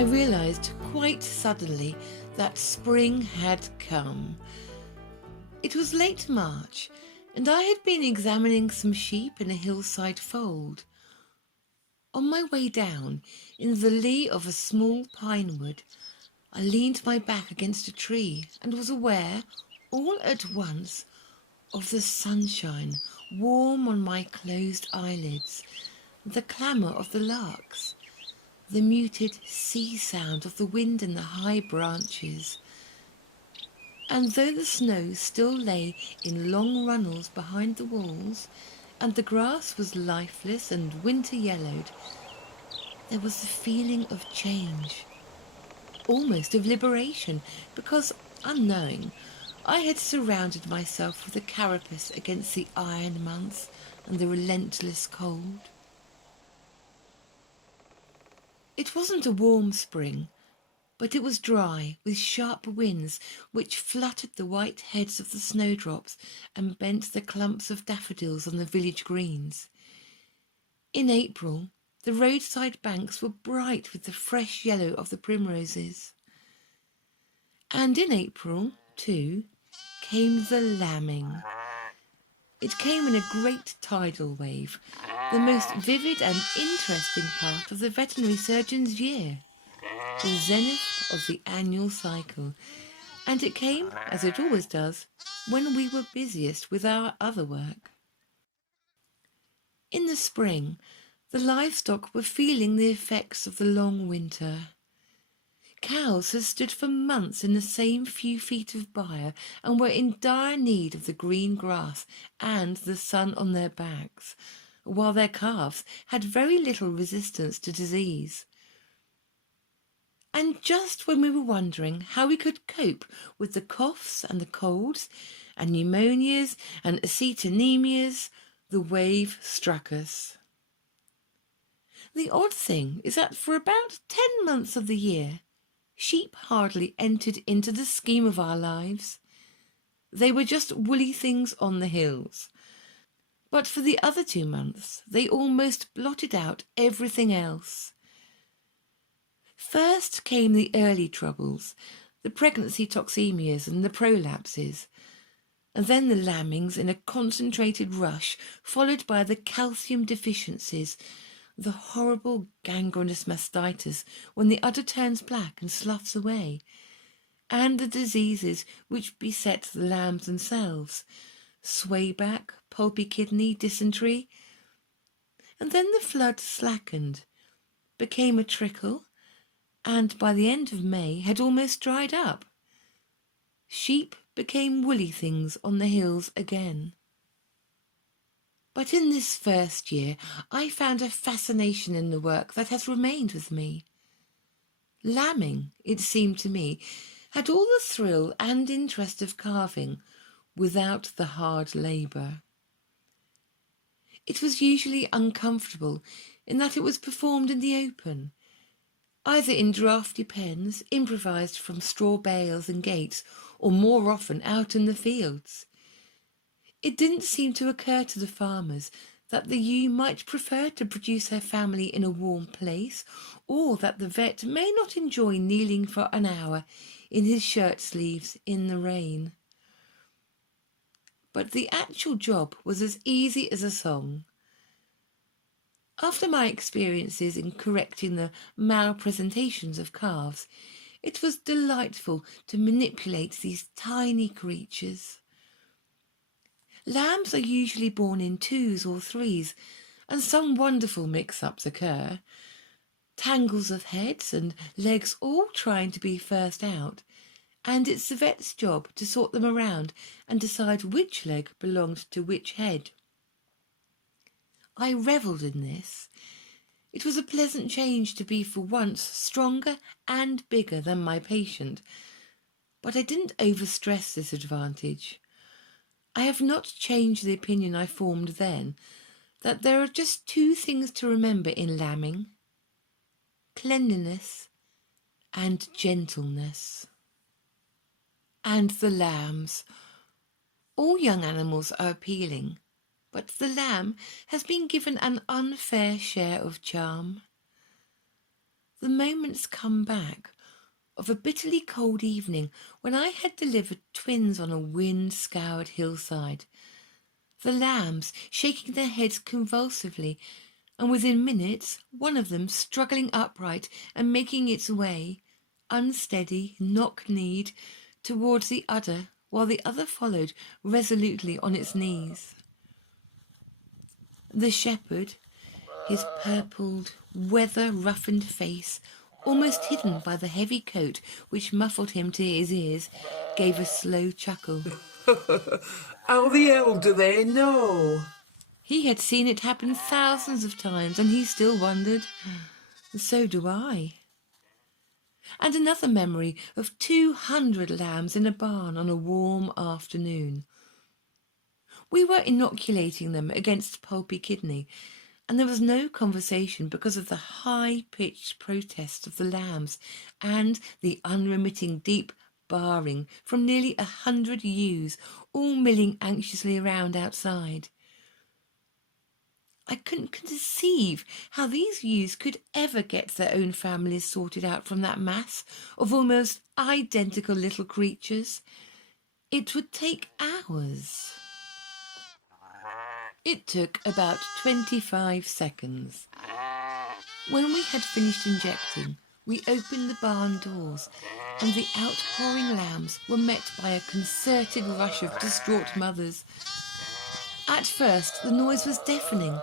I realised quite suddenly that spring had come. It was late March, and I had been examining some sheep in a hillside fold. On my way down, in the lee of a small pine wood, I leaned my back against a tree and was aware, all at once, of the sunshine warm on my closed eyelids, the clamour of the larks, the muted sea sound of the wind in the high branches. And though the snow still lay in long runnels behind the walls, and the grass was lifeless and winter yellowed, there was a feeling of change, almost of liberation, because, unknowing, I had surrounded myself with a carapace against the iron months and the relentless cold. It wasn't a warm spring, but it was dry, with sharp winds which fluttered the white heads of the snowdrops and bent the clumps of daffodils on the village greens. In April, the roadside banks were bright with the fresh yellow of the primroses. And in April, too, came the lambing. It came in a great tidal wave, the most vivid and interesting part of the veterinary surgeon's year, the zenith of the annual cycle, and it came, as it always does, when we were busiest with our other work. In the spring, the livestock were feeling the effects of the long winter. Cows had stood for months in the same few feet of byre and were in dire need of the green grass and the sun on their backs, while their calves had very little resistance to disease. And just when we were wondering how we could cope with the coughs and the colds and pneumonias and acetonemias, the wave struck us. The odd thing is that for about 10 months of the year, sheep hardly entered into the scheme of our lives. They were just woolly things on the hills. But for the other 2 months, they almost blotted out everything else. First came the early troubles, the pregnancy toxemias and the prolapses, and then the lambings in a concentrated rush, followed by the calcium deficiencies, the horrible gangrenous mastitis when the udder turns black and sloughs away, and the diseases which beset the lambs themselves, swayback, pulpy kidney, dysentery. And then the flood slackened, became a trickle, and by the end of May had almost dried up. Sheep became woolly things on the hills again. But in this first year I found a fascination in the work that has remained with me. Lambing, it seemed to me, had all the thrill and interest of calving without the hard labour. It was usually uncomfortable in that it was performed in the open, either in draughty pens improvised from straw bales and gates, or more often out in the fields. It didn't seem to occur to the farmers that the ewe might prefer to produce her family in a warm place, or that the vet may not enjoy kneeling for an hour in his shirt sleeves in the rain. But the actual job was as easy as a song. After my experiences in correcting the malpresentations of calves, it was delightful to manipulate these tiny creatures. Lambs are usually born in 2s or 3s, and some wonderful mix-ups occur. Tangles of heads and legs all trying to be first out, and it's the vet's job to sort them around and decide which leg belonged to which head. I revelled in this. It was a pleasant change to be for once stronger and bigger than my patient, but I didn't overstress this advantage. I have not changed the opinion I formed then, that there are just 2 things to remember in lambing: cleanliness and gentleness. And the lambs. All young animals are appealing, but the lamb has been given an unfair share of charm. The moments come back of a bitterly cold evening when I had delivered twins on a wind-scoured hillside, the lambs shaking their heads convulsively, and within minutes one of them struggling upright and making its way, unsteady, knock-kneed, towards the udder, while the other followed resolutely on its knees. The shepherd, his purpled, weather-roughened face almost hidden by the heavy coat which muffled him to his ears, gave a slow chuckle. How the hell do they know? He had seen it happen thousands of times, and he still wondered. So do I. And another memory of 200 lambs in a barn on a warm afternoon. We were inoculating them against pulpy kidney, and there was no conversation because of the high-pitched protests of the lambs and the unremitting deep baaing from nearly 100 ewes, all milling anxiously around outside. I couldn't conceive how these ewes could ever get their own families sorted out from that mass of almost identical little creatures. It would take hours. It took about 25 seconds. When we had finished injecting, we opened the barn doors, and the outpouring lambs were met by a concerted rush of distraught mothers. At first, the noise was deafening,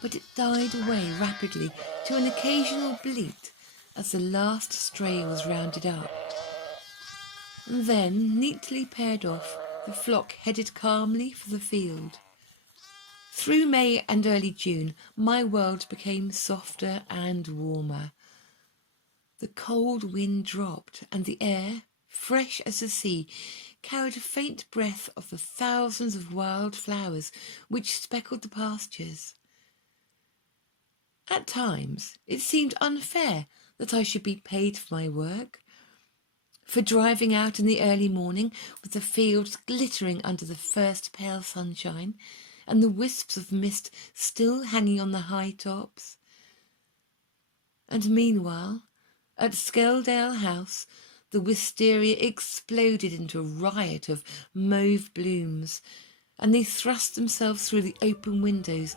but it died away rapidly to an occasional bleat as the last stray was rounded up. And then, neatly paired off, the flock headed calmly for the field. Through May and early June, my world became softer and warmer. The cold wind dropped, and the air, fresh as the sea, carried a faint breath of the thousands of wild flowers which speckled the pastures. At times, it seemed unfair that I should be paid for my work, for driving out in the early morning with the fields glittering under the first pale sunshine, and the wisps of mist still hanging on the high tops. And meanwhile, at Skeldale House, the wisteria exploded into a riot of mauve blooms, and they thrust themselves through the open windows,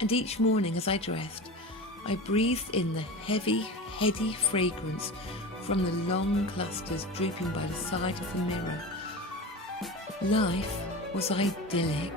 and each morning as I dressed, I breathed in the heavy, heady fragrance from the long clusters drooping by the side of the mirror. Life was idyllic.